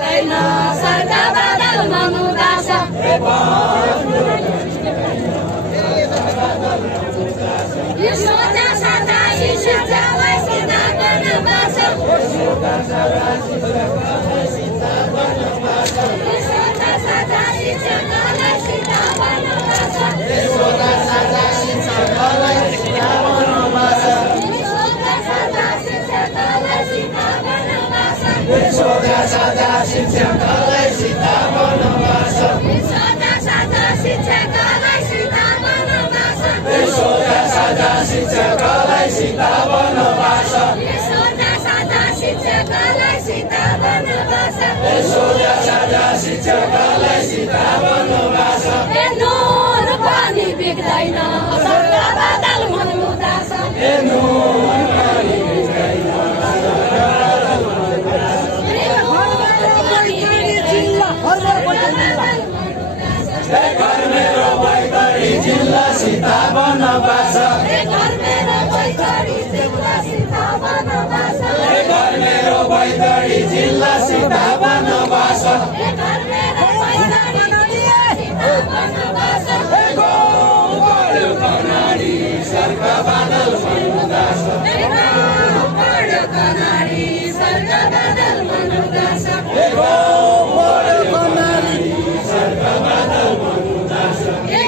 बिग्दैन सर्ग बादल मनुदास यो सोचा सादा शिक्षालाई सीता बनबास यो सोचा सादा शिक्षालाई सीता बनबास यो सोचा सादा शिक्षालाई सीता बनबास यो सोचा सादा शिक्षालाई सीता बनबास यो सोचा सादा शिक्षालाई सीता बनबास यो सोचा सादा शिक्षालाई सीता बनबास यो सोचा सादा शिक्षालाई सीता बनबास यो सोचा सादा शिक्षालाई सीता बनबास यो सोचा सादा शिक्षालाई सीता बनबास यो सोचा सादा शिक्षालाई सीता बनबास ए नुन पानी बिग्दैन सर्ग बादल मनुदास ए नुन पानी बिग्दैन घर मेरो बैतडी जिल्ला सीता बनबास घर मेरो बैतडी जिल्ला सीता बनबास घर मेरो बैतडी जिल्ला सीता बनबास घर मेरो बैतडी सीता बनबास गाउँ बढ्यो कनाडी सर्ग बादल मनुदास गाउँ बढ्यो कनाडी सर्ग बादल मनुदास गाउँ बढ्यो कनाडी सर्ग बादल मनुदास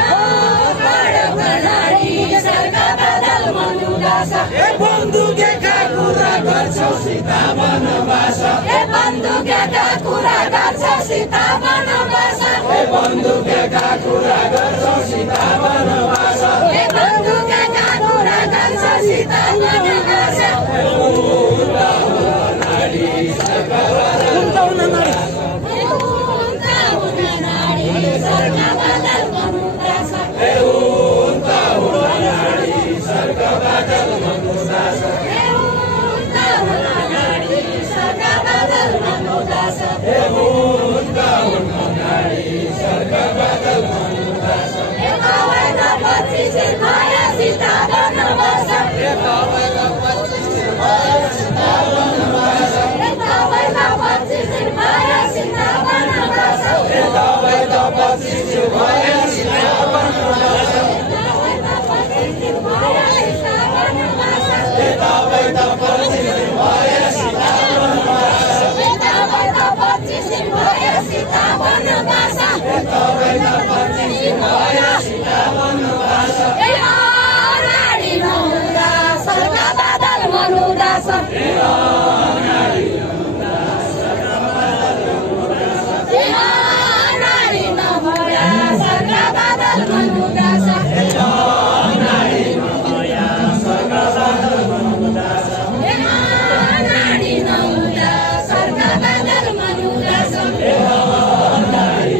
गाउँ बढ्यो कनाडी सर्ग बादल मनुदास ए बन्दुकका कुरा गर्छौ सीता बनबास ए बन्दुकका कुरा गर्छौ सीता बनबास ए बन्दुकका कुरा गर्छौ सीता बनबास ए बन्दुकका कुरा गर्छौ सीता बनबास उन्ता नाडी सर्ग बादल मनुदास उन्ता नाडी सर्ग बादल मनुदास ए उन्ता नाडी सर्ग बादल मनुदास ए उन्ता नाडी सर्ग बादल मनुदास ए उन्ता नाडी सर्ग बादल मनुदास ए बाबाका 25 माया सीता बनबास ए बाबाका 25 माया सीता बनबास ए बाबाका 25 माया सीता बनबास ए बाबाका 25 माया सीता बनबास ए बाबाका 25 माया सीता बनबास ए बाबाका 25 माया सीता बनबास ए बाबाका 25 माया सीता बनबास ए बाबाका 25 माया सीता बनबास ए नाडी नहुँदा सर्ग बादल मनुदास ए नाडी नहुँदा सर्ग बादल मनुदास ए नाडी नहुँदा सर्ग बादल मनुदास ए नाडी नहुँदा सर्ग बादल मनुदास ए नाडी नहुँदा सर्ग बादल मनुदास ए नाडी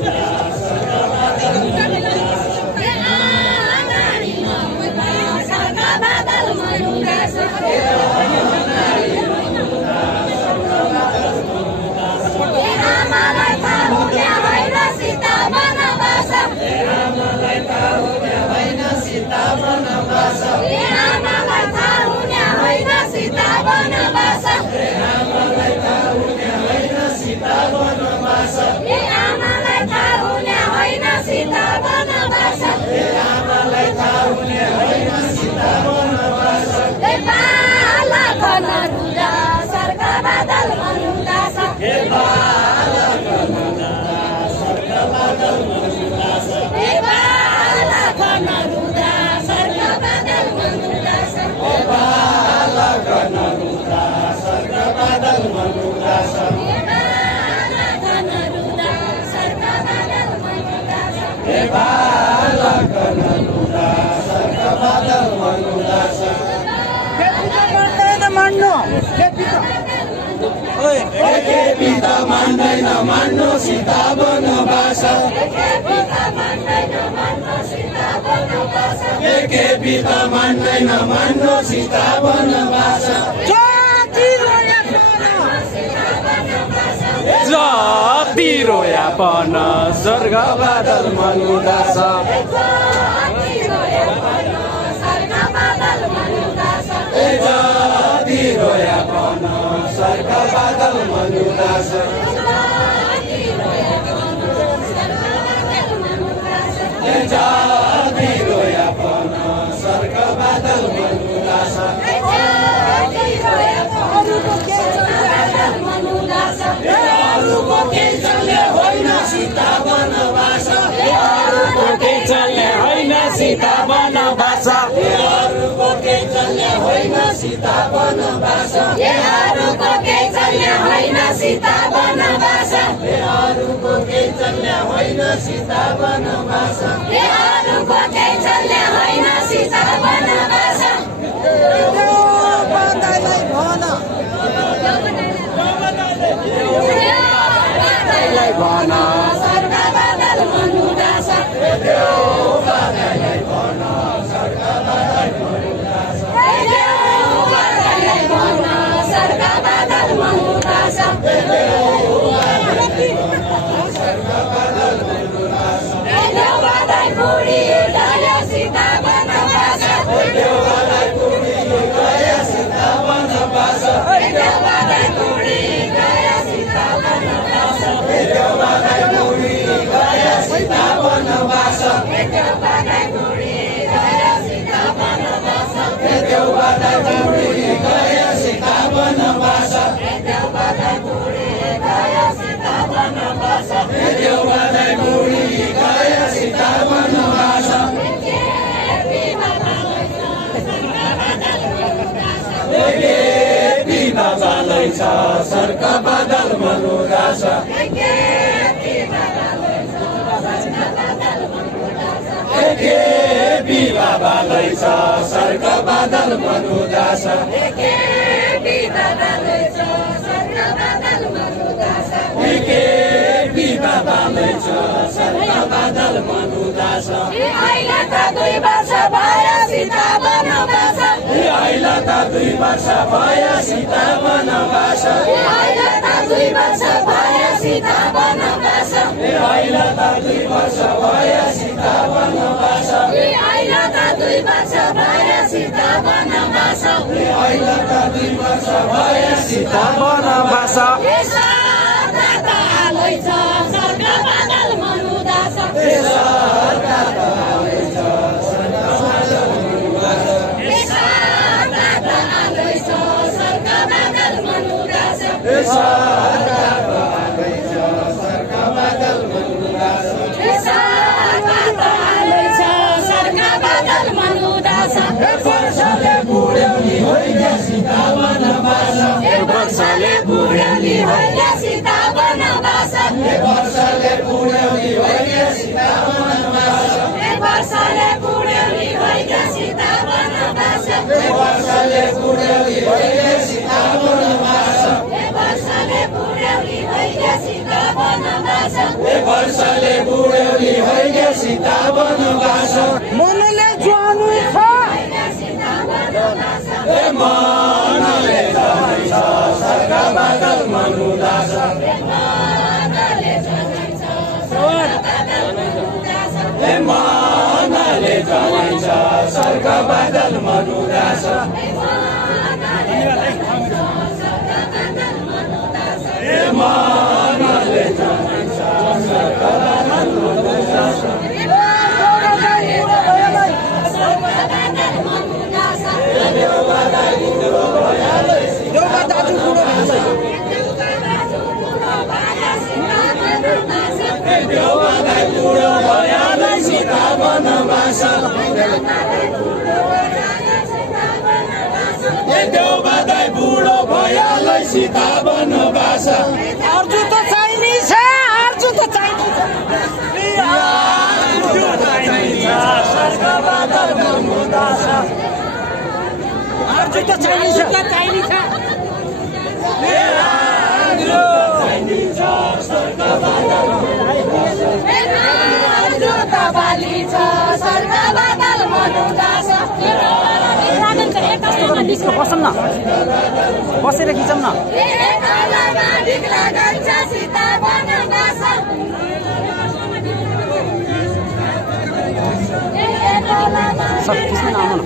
नहुँदा सर्ग बादल मनुदास ए नाडी नहुँदा सर्ग बादल मनुदास ए नाडी नहुँदा सर्ग बादल मनुदास ए आमालाई थाहा हुने होइन सीता बनबास ए आमालाई थाहा हुने होइन सीता बनबास ए आमालाई थाहा हुने होइन सीता बनबास ए आमालाई थाहा हुने होइन सीता बनबास ए आमालाई थाहा हुने होइन सीता बनबास ए आमालाई थाहा हुने होइन सीता बनबास ए बालक नरुदा सर्ग बादल मनुदास ए बालक नरुदा सर्ग बादल मनुदास ए बालक नरुदा सर्ग बादल मनुदास ए बालक नरुदा सर्ग बादल मनुदास ए बालक नरुदा सर्ग बादल मनुदास ए बालक नरुदा सर्ग बादल मनुदास एके पिता मान्दैन मान्नु सीता बनबास एके पिता मान्दैन मान्नु सीता बनबास एके पिता मान्दैन मान्नु सीता बनबास जति रोया पन स्वर्ग बादल मनुदास जति रोया पन स्वर्ग बादल मनुदास वनवास यहाँहरुको केही चल्ने होइन सीता वनवास यहाँहरुको केही चल्ने होइन सीता वनवास यहाँहरुको केही चल्ने होइन सीता वनवास भन स्वर्ग बादल मनुदास सर्क बादल मनुदास सर्क बादल मनुदास अहिले त 2 वर्ष भयो सीता वनवास अहिले त 2 वर्ष भयो सीता वनवास अहिले त 2 वर्ष भयो सीता वनवास अहिले त 2 वर्ष भयो सीता वनवास अहिले त 2 वर्ष भयो सीता वनवास अहिले त 2 वर्ष भयो सीता वनवास स्वर्ग बादल मनुदास वर्षले पुर्याउने होइन सीता वनवास वर्षले पुर्याउने होइन सीता वनवास वर्षले पुर्याउने होइन सीता वनवास वर्षले पुर्याउने होइन सीता वनवास वर्षले पुर्याउने होइन सीता वनवास वर्षले पुर्याउने होइन सीता वनवास वर्षले पुर्याउने होइन सीता वनवास मनले जानु छ मनले जान्छ सर्क बादल मनुदास मनले जान्छ सर्क बादल मनुदास मनले जान्छ सर्क बादल मनुदास बुढो भयालै सीता वनवास देउबादै बुढो भयालै सीता वनवास अर्जु त चाहिने छ अर्जु त चाहिने छ सर्क बादल मनुदास अर्जु त चाहिने छ सर्क बादल बसौँ न बसेर खिचौँ न सर त्यसमा आउनु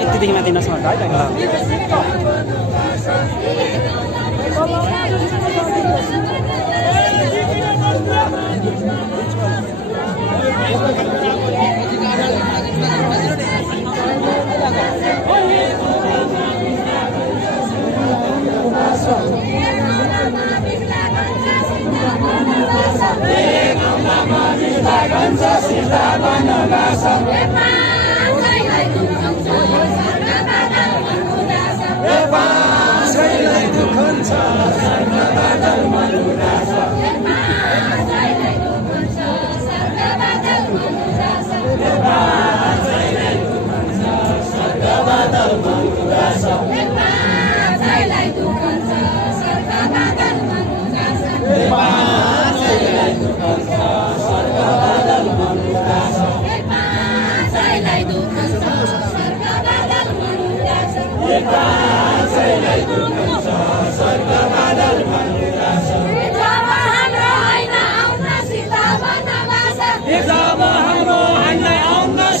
यतिदेखि माथि नसम्म है सीता वनवास दुखन्छ स्वर्ग बादल मनुदास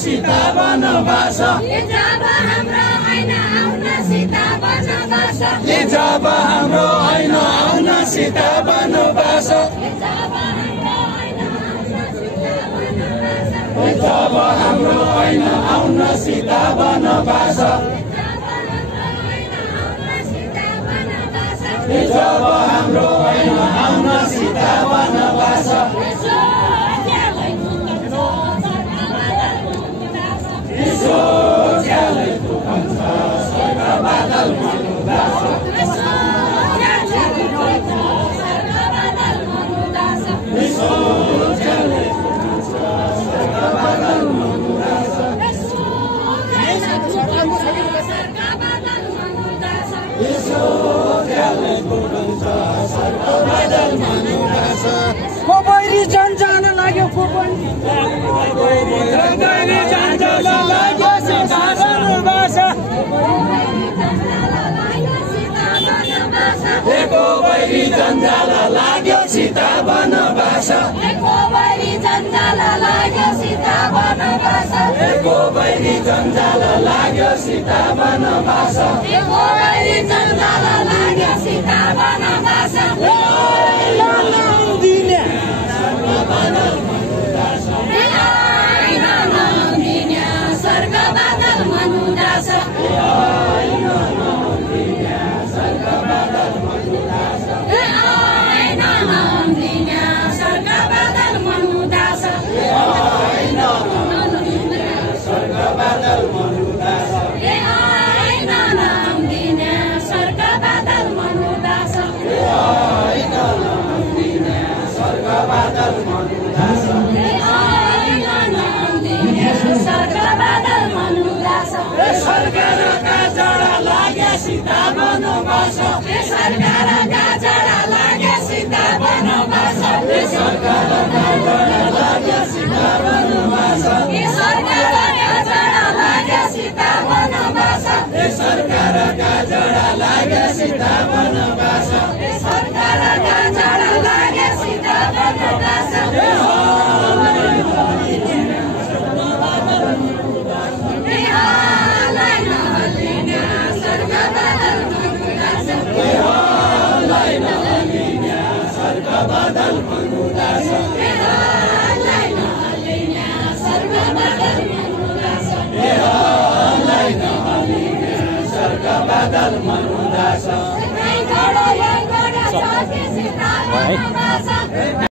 सीता बनबास जब हाम्रो ऐना आउन सीता बनबास जब हाम्रो ऐना आउन सीता बनबास जब हाम्रो ऐना आउन सीता बनबास जब हाम्रो ऐना आउन सीता बनबास कोबैरी जन्जान लाग्यो कोबैरी जन्जान लाग्यो सीता बनबास कोबैरी जन्जाल लाग्यो सीता बनबास कोबैरी जन्जाल लाग्यो सीता बनबास कोबैरी जन्जाल लाग्यो सीता बनबास कोबैरी जन्जाल लाग्यो सीता बनबास स्वर्ग बादल मनुदास सरकारका जडा लाग्यो सीता बनबास सरकारका जडा लाग्यो सीता बनबास सरकारका जडा लाग्यो सीता बनबास सरकारका जडा लाग्यो सीता बनबास सरकारका जडा लाग्यो सीता बनबास सरकारका जडा लाग्यो सीता बनबास बादल मनुदास स्वर्ग बादल मनुदास